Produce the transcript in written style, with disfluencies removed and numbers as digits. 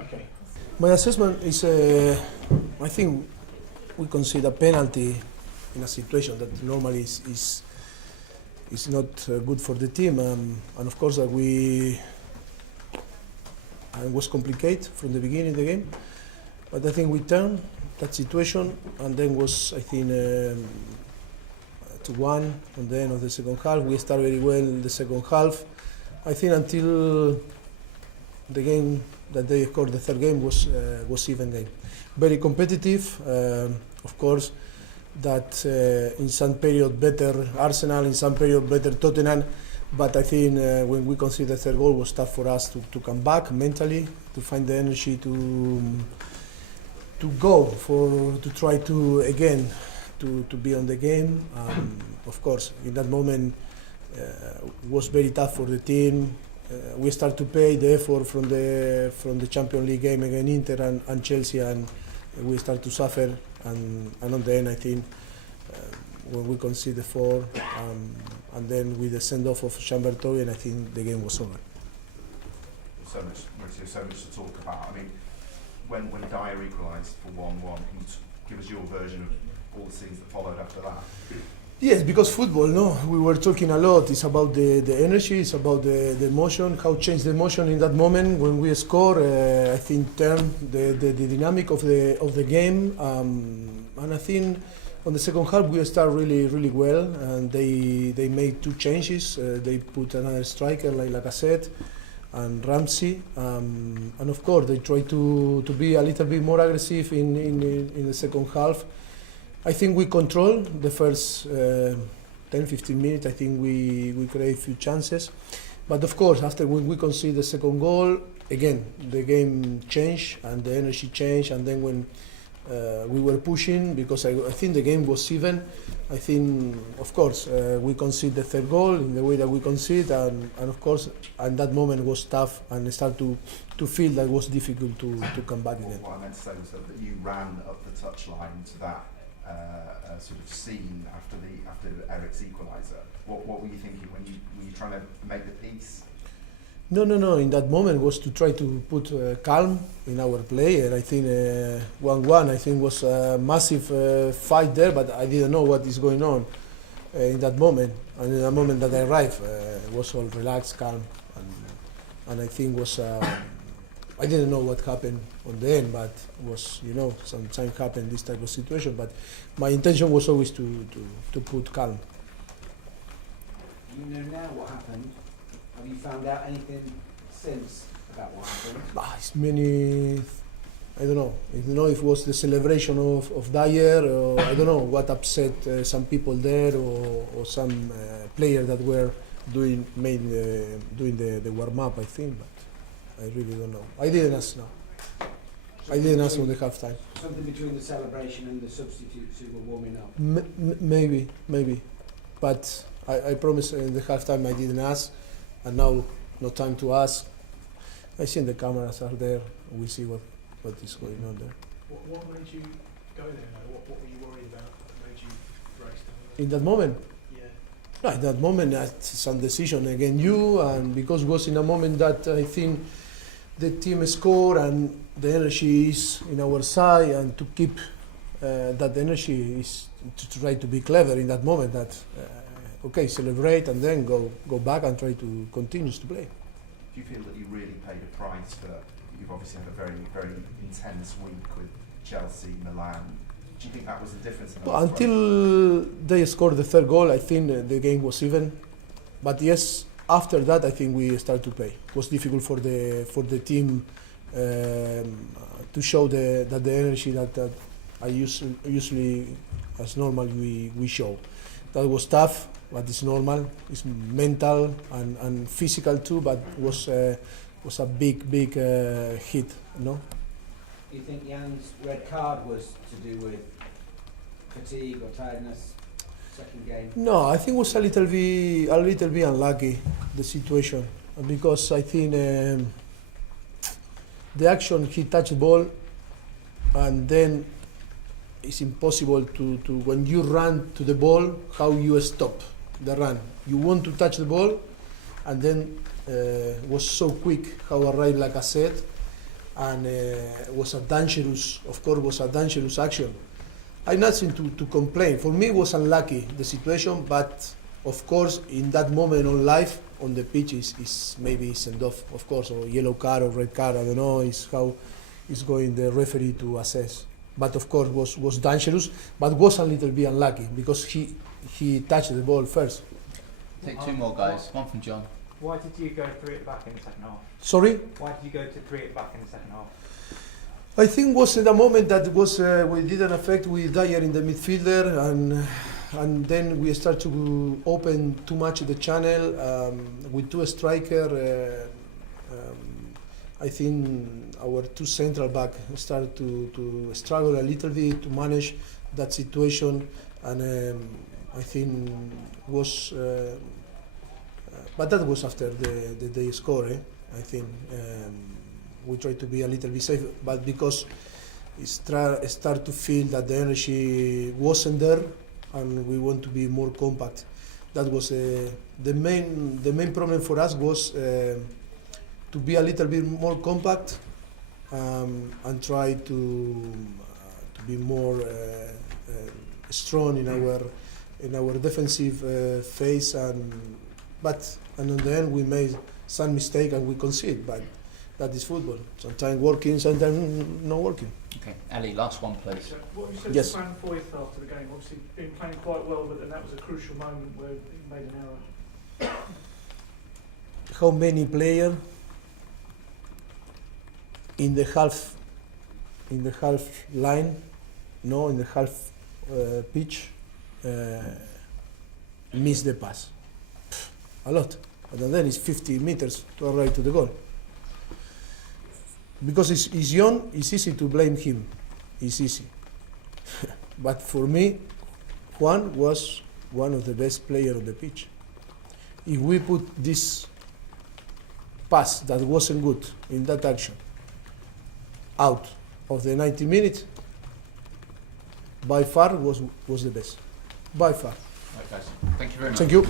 Okay. My assessment is, I think we consider penalty in a situation that normally is not good for the team, and of course it was complicated from the beginning of the game, but I think we turned that situation, and then was, I think, 2-1 on the end of the second half. We started very well in the second half. I think until the game that they scored, the third game was even game, very competitive. Of course, that in some period better Arsenal, in some period better Tottenham, but I think when we conceded the third goal, it was tough for us to come back mentally, to find the energy to try to again to be on the game. Of course, in that moment it was very tough for the team. We start to pay the effort from the Champions League game against Inter and Chelsea, and we start to suffer. And on the end, I think when we conceded the 4, and then with the send-off of Chamberlain, and I think the game was over. So much, Mauricio, so much to talk about. I mean, when Dyer equalised for 1-1, can you give us your version of all the scenes that followed after that? Yes, because football, no, we were talking a lot. It's about the energy, it's about the emotion, how change the emotion in that moment when we score. I think turn the dynamic of the game, and I think on the second half we start really well, and they made 2 changes. They put another striker like I said, and Ramsey, and of course they try to be a little bit more aggressive in the second half. I think we control the first 10-15 minutes. I think we create a few chances, but of course after when we concede the second goal, again the game changed and the energy changed, and then when we were pushing, because I think the game was even. I think of course we concede the third goal in the way that we concede, and of course at that moment it was tough, and I start to feel that it was difficult to come back again. What I meant to say was that you ran up the touchline to that sort of scene after Eric's equaliser. What were you thinking when were you trying to make the peace? No. In that moment was to try to put calm in our play, and I think 1-1. I think was a massive fight there, but I didn't know what is going on in that moment. And in the moment that I arrived, it was all relaxed, calm, and I think was. I didn't know what happened on the end, but it was, sometimes happen this type of situation. But my intention was always to put calm. You know now what happened. Have you found out anything since about what happened? It's many. I don't know. I don't know if it was the celebration of Dyer, or I don't know what upset some people there, or some players that were doing the warm up. I think, but I really don't know. I didn't ask now. I didn't ask on the halftime. Something between the celebration and the substitutes who were warming up? Maybe. But I promise in the halftime I didn't ask, and now no time to ask. I think the cameras are there. We see what is going on there. What made you go there though? What were you worried about that made you race down? In that moment? Yeah. No, in that moment, that's some decision against you, and because it was in a moment that I think the team scored and the energy is in our side, and to keep that energy is to try to be clever in that moment. That celebrate and then go back and try to continue to play. Do you feel that you really paid a price for? You've obviously had a very, very intense week with Chelsea, Milan. Do you think that was the difference? Until they scored the third goal, I think the game was even. But yes, after that, I think we started to pay. It was difficult for the team to show that the energy that I usually, as normal, we show. That was tough, but it's normal. It's mental and physical too, but was a big hit, no? Do you think Jan's red card was to do with fatigue or tiredness? Second game? No, I think it was a little bit unlucky, the situation, because I think the action, he touched the ball, and then it's impossible to when you run to the ball, how you stop the run. You want to touch the ball, and then was so quick how arrived like I said, and was a dangerous, of course, was a dangerous action. I nothing to complain. For me, it was unlucky the situation, but of course, in that moment on life, on the pitch is maybe send off, of course, or yellow card or red card. I don't know. Is how is going the referee to assess. But of course, was dangerous, but was a little bit unlucky because he touched the ball first. Take two more guys. One from John. Why did you go 3 at the back in the second half? Sorry. Why did you go to 3 at the back in the second half? I think was the moment that was we didn't affect with Dyer in the midfielder, and then we start to open too much the channel with two striker. I think our two central back started to struggle a little bit to manage that situation, and I think was, but that was after the score. I think. We try to be a little bit safe, but because it start to feel that the energy wasn't there, and we want to be more compact. That was the main problem for us was to be a little bit more compact and try to be more strong in our defensive phase. But in the end we made some mistake and we concede, but. That is football. Sometimes working, sometimes not working. Okay, Ali, last one, please. So what you said Yes. to Fran Foyth after the game, obviously been playing quite well, but then that was a crucial moment where he made an error. How many players in the half line, no, in the half pitch, miss the pass? A lot. And then it's 50 meters to arrive to the goal. Because he's young, it's easy to blame him. It's easy. But for me, Juan was one of the best players on the pitch. If we put this pass that wasn't good in that action out of the 90 minutes, by far was the best. By far. Right, guys. Thank you very much. Thank you.